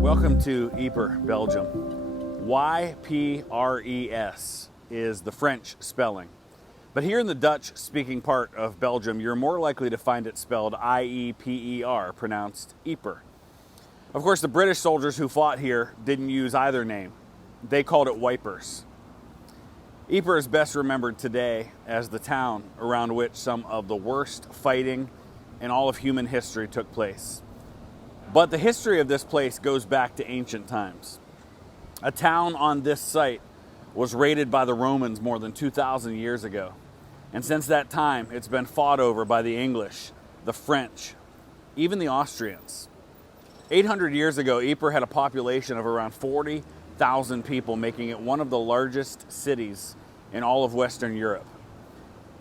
Welcome to Ypres, Belgium. Ypres is the French spelling. But here in the Dutch-speaking part of Belgium, you're more likely to find it spelled I-E-P-E-R, pronounced Ypres. Of course, the British soldiers who fought here didn't use either name. They called it Wipers. Ypres is best remembered today as the town around which some of the worst fighting in all of human history took place. But the history of this place goes back to ancient times. A town on this site was raided by the Romans more than 2,000 years ago. And since that time, it's been fought over by the English, the French, even the Austrians. 800 years ago, Ypres had a population of around 40,000 people, making it one of the largest cities in all of Western Europe.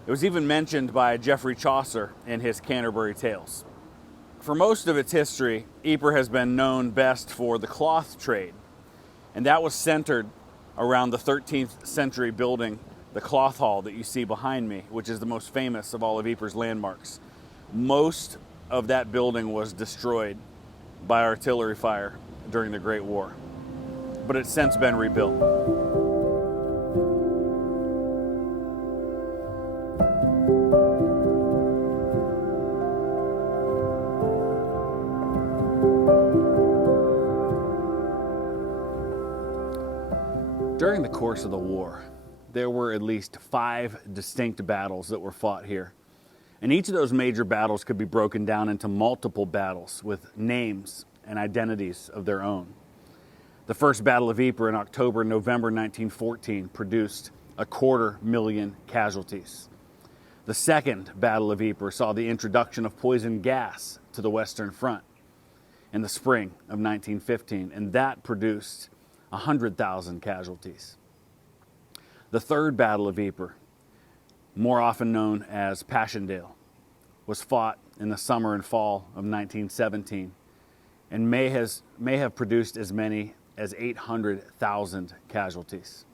It was even mentioned by Geoffrey Chaucer in his Canterbury Tales. For most of its history, Ypres has been known best for the cloth trade, and that was centered around the 13th century building, the Cloth Hall that you see behind me, which is the most famous of all of Ypres' landmarks. Most of that building was destroyed by artillery fire during the Great War, but it's since been rebuilt. During the course of the war, there were at least 5 distinct battles that were fought here. And each of those major battles could be broken down into multiple battles with names and identities of their own. The first Battle of Ypres in October and November 1914 produced 250,000 casualties. The second Battle of Ypres saw the introduction of poison gas to the Western Front in the spring of 1915, and that produced 100,000 casualties. The third Battle of Ypres, more often known as Passchendaele, was fought in the summer and fall of 1917 and may have produced as many as 800,000 casualties.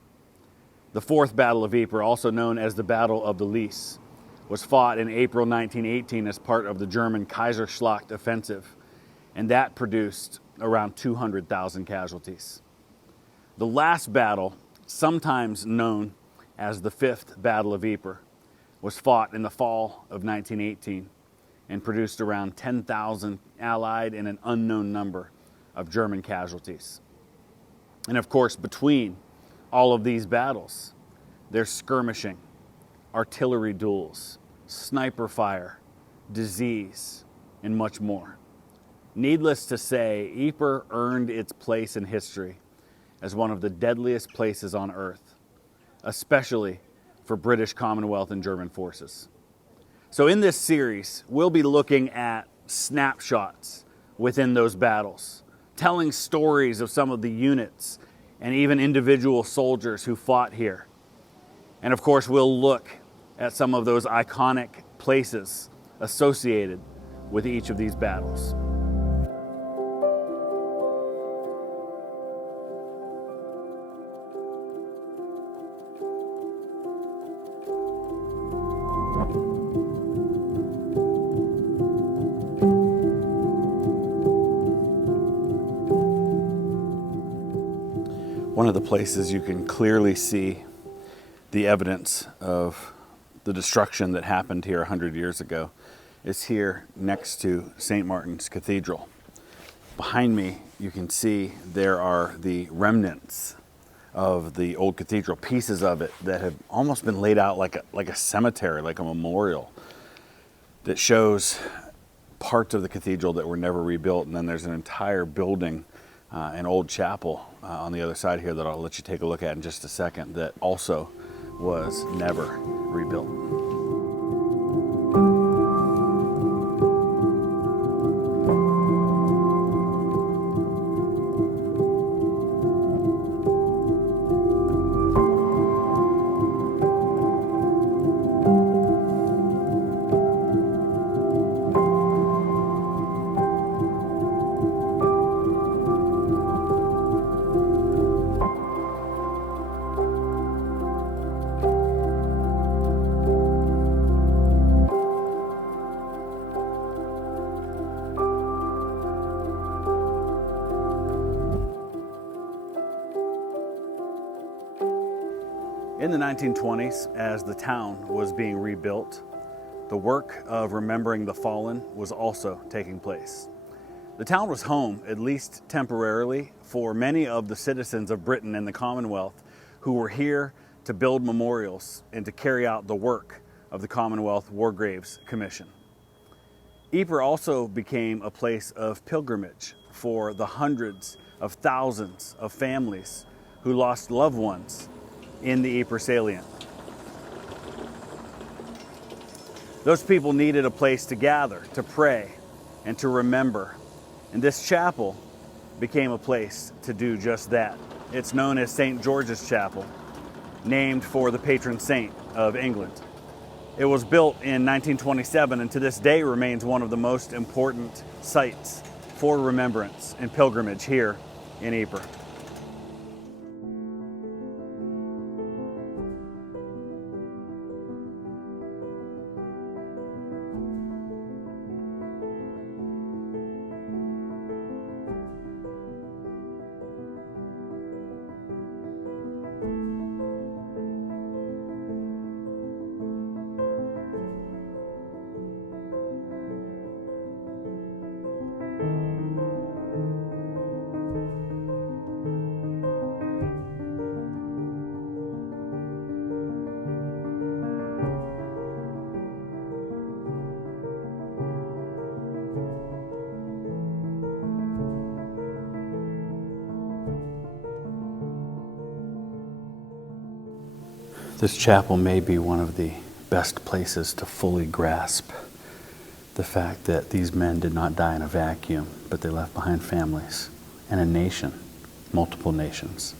The fourth Battle of Ypres, also known as the Battle of the Lys, was fought in April 1918 as part of the German Kaiserschlacht offensive, and that produced around 200,000 casualties. The last battle, sometimes known as the Fifth Battle of Ypres, was fought in the fall of 1918 and produced around 10,000 Allied and an unknown number of German casualties. And of course, between all of these battles, there's skirmishing, artillery duels, sniper fire, disease, and much more. Needless to say, Ypres earned its place in history as one of the deadliest places on earth, especially for British Commonwealth and German forces. So in this series, we'll be looking at snapshots within those battles, telling stories of some of the units and even individual soldiers who fought here. And of course, we'll look at some of those iconic places associated with each of these battles. One of the places you can clearly see the evidence of the destruction that happened here 100 years ago is here next to St. Martin's Cathedral. Behind me, you can see there are the remnants of the old cathedral, pieces of it that have almost been laid out like a cemetery, like a memorial, that shows parts of the cathedral that were never rebuilt. And then there's an entire building, an old chapel on the other side here that I'll let you take a look at in just a second, that also was never rebuilt. In the 1920s, as the town was being rebuilt, the work of remembering the fallen was also taking place. The town was home, at least temporarily, for many of the citizens of Britain and the Commonwealth who were here to build memorials and to carry out the work of the Commonwealth War Graves Commission. Ypres also became a place of pilgrimage for the hundreds of thousands of families who lost loved ones in the Ypres Salient. Those people needed a place to gather, to pray, and to remember. And this chapel became a place to do just that. It's known as St. George's Chapel, named for the patron saint of England. It was built in 1927 and to this day remains one of the most important sites for remembrance and pilgrimage here in Ypres. This chapel may be one of the best places to fully grasp the fact that these men did not die in a vacuum, but they left behind families and a nation, multiple nations,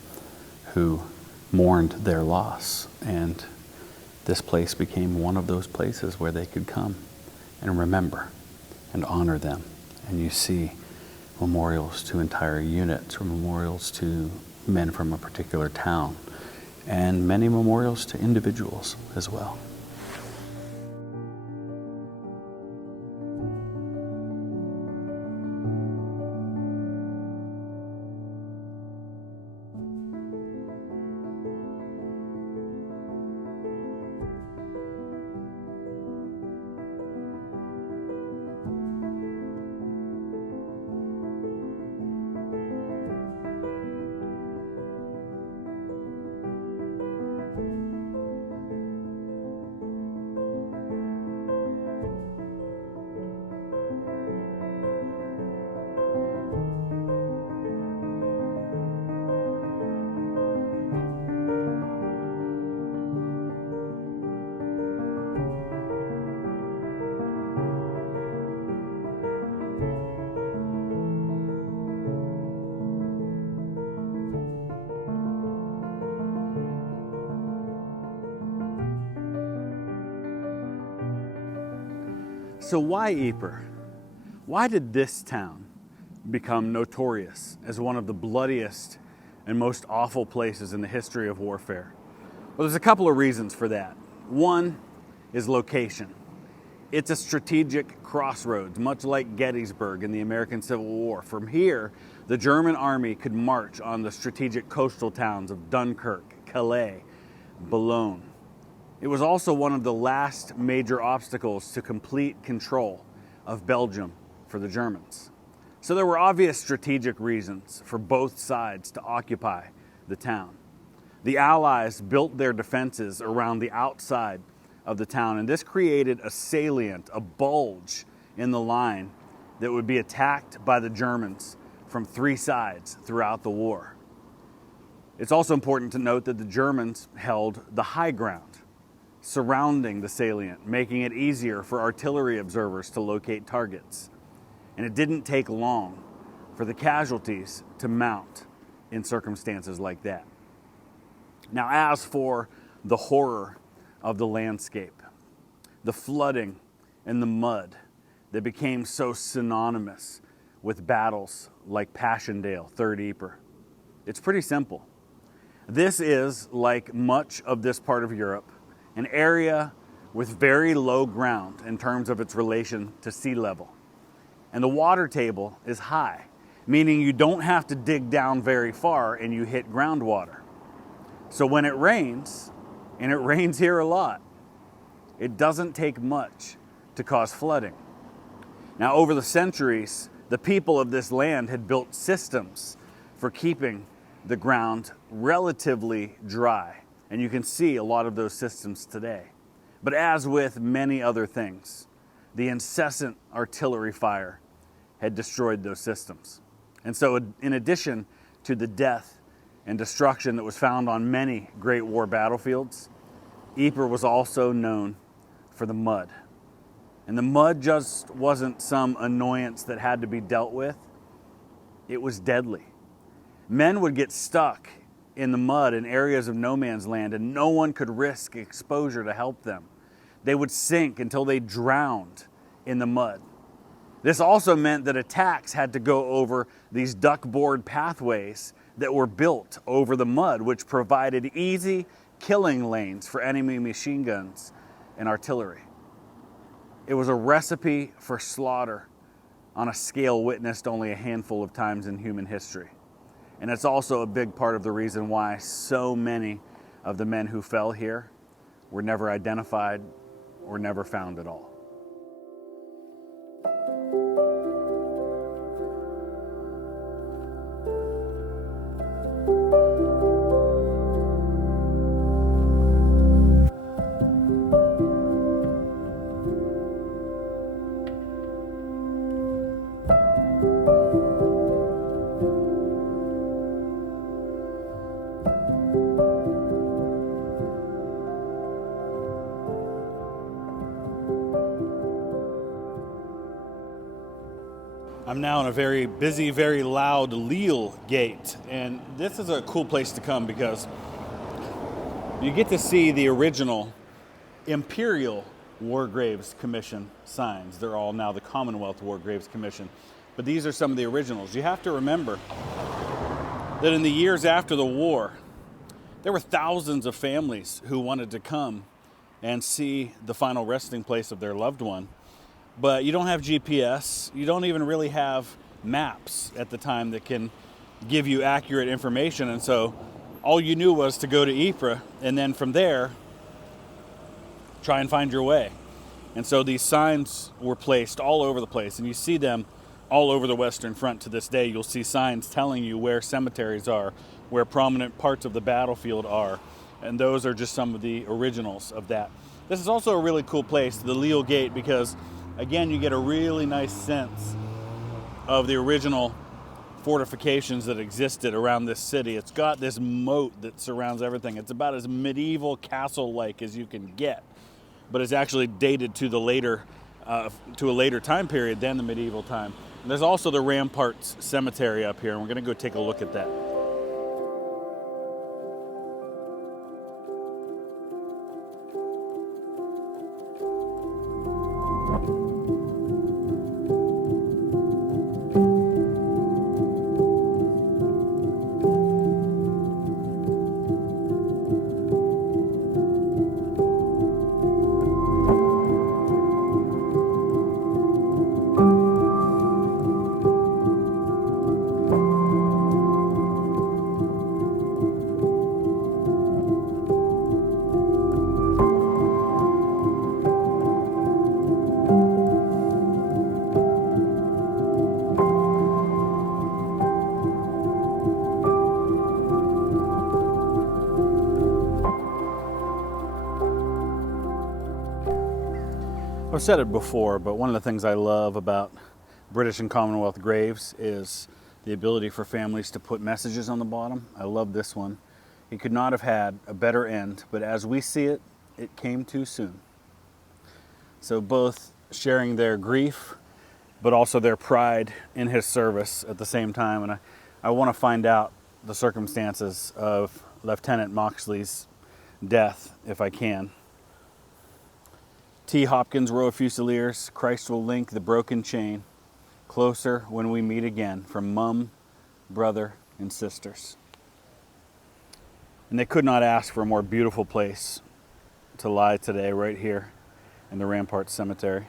who mourned their loss. And this place became one of those places where they could come and remember and honor them. And you see memorials to entire units or memorials to men from a particular town, and many memorials to individuals as well. So why Ypres? Why did this town become notorious as one of the bloodiest and most awful places in the history of warfare? Well, there's a couple of reasons for that. One is location. It's a strategic crossroads, much like Gettysburg in the American Civil War. From here, the German army could march on the strategic coastal towns of Dunkirk, Calais, Boulogne. It was also one of the last major obstacles to complete control of Belgium for the Germans. So there were obvious strategic reasons for both sides to occupy the town. The Allies built their defenses around the outside of the town, and this created a salient, a bulge in the line that would be attacked by the Germans from three sides throughout the war. It's also important to note that the Germans held the high ground surrounding the salient, making it easier for artillery observers to locate targets. And it didn't take long for the casualties to mount in circumstances like that. Now, as for the horror of the landscape, the flooding and the mud that became so synonymous with battles like Passchendaele, Third Ypres, it's pretty simple. This is, like much of this part of Europe, an area with very low ground in terms of its relation to sea level. And the water table is high, meaning you don't have to dig down very far and you hit groundwater. So when it rains, and it rains here a lot. It doesn't take much to cause flooding. Now, over the centuries, the people of this land had built systems for keeping the ground relatively dry. And you can see a lot of those systems today. But as with many other things, the incessant artillery fire had destroyed those systems. And so in addition to the death and destruction that was found on many Great War battlefields, Ypres was also known for the mud. And the mud just wasn't some annoyance that had to be dealt with. It was deadly. Men would get stuck in the mud in areas of no man's land, and no one could risk exposure to help them. They would sink until they drowned in the mud. This also meant that attacks had to go over these duckboard pathways that were built over the mud, which provided easy killing lanes for enemy machine guns and artillery. It was a recipe for slaughter on a scale witnessed only a handful of times in human history. And it's also a big part of the reason why so many of the men who fell here were never identified or never found at all. I'm now in a very busy, very loud Lille gate, and this is a cool place to come because you get to see the original Imperial War Graves Commission signs. They're all now the Commonwealth War Graves Commission, but these are some of the originals. You have to remember that in the years after the war, there were thousands of families who wanted to come and see the final resting place of their loved one. But you don't have GPS. You don't even really have maps at the time that can give you accurate information. And so all you knew was to go to Ypres, and then from there, try and find your way. And so these signs were placed all over the place, and you see them all over the Western Front to this day. You'll see signs telling you where cemeteries are, where prominent parts of the battlefield are. And those are just some of the originals of that. This is also a really cool place, the Lille Gate, because again, you get a really nice sense of the original fortifications that existed around this city. It's got this moat that surrounds everything. It's about as medieval castle-like as you can get, but it's actually dated to a later time period than the medieval time. And there's also the Remembrance Cemetery up here, and we're going to go take a look at that. I've said it before, but one of the things I love about British and Commonwealth graves is the ability for families to put messages on the bottom. I love this one. He could not have had a better end, but as we see it, it came too soon. So both sharing their grief, but also their pride in his service at the same time. And I want to find out the circumstances of Lieutenant Moxley's death, if I can. T. Hopkins, row of Fusiliers, Christ will link the broken chain closer when we meet again, from mum, brother, and sisters. And they could not ask for a more beautiful place to lie today, right here in the Remembrance Cemetery.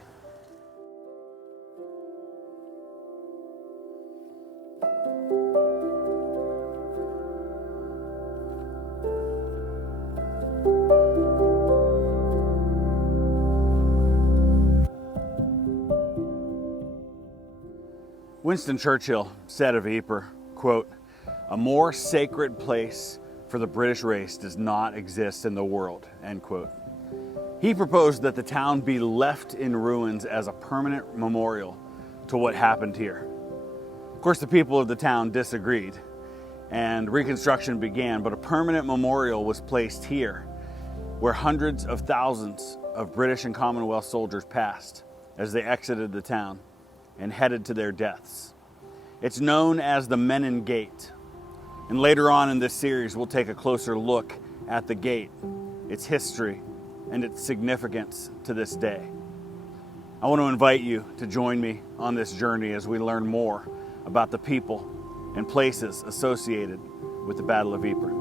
Winston Churchill said of Ypres, quote, "A more sacred place for the British race does not exist in the world," end quote. He proposed that the town be left in ruins as a permanent memorial to what happened here. Of course, the people of the town disagreed, and reconstruction began, but a permanent memorial was placed here, where hundreds of thousands of British and Commonwealth soldiers passed as they exited the town and headed to their deaths. It's known as the Menin Gate. And later on in this series, we'll take a closer look at the gate, its history, and its significance to this day. I want to invite you to join me on this journey as we learn more about the people and places associated with the Battle of Ypres.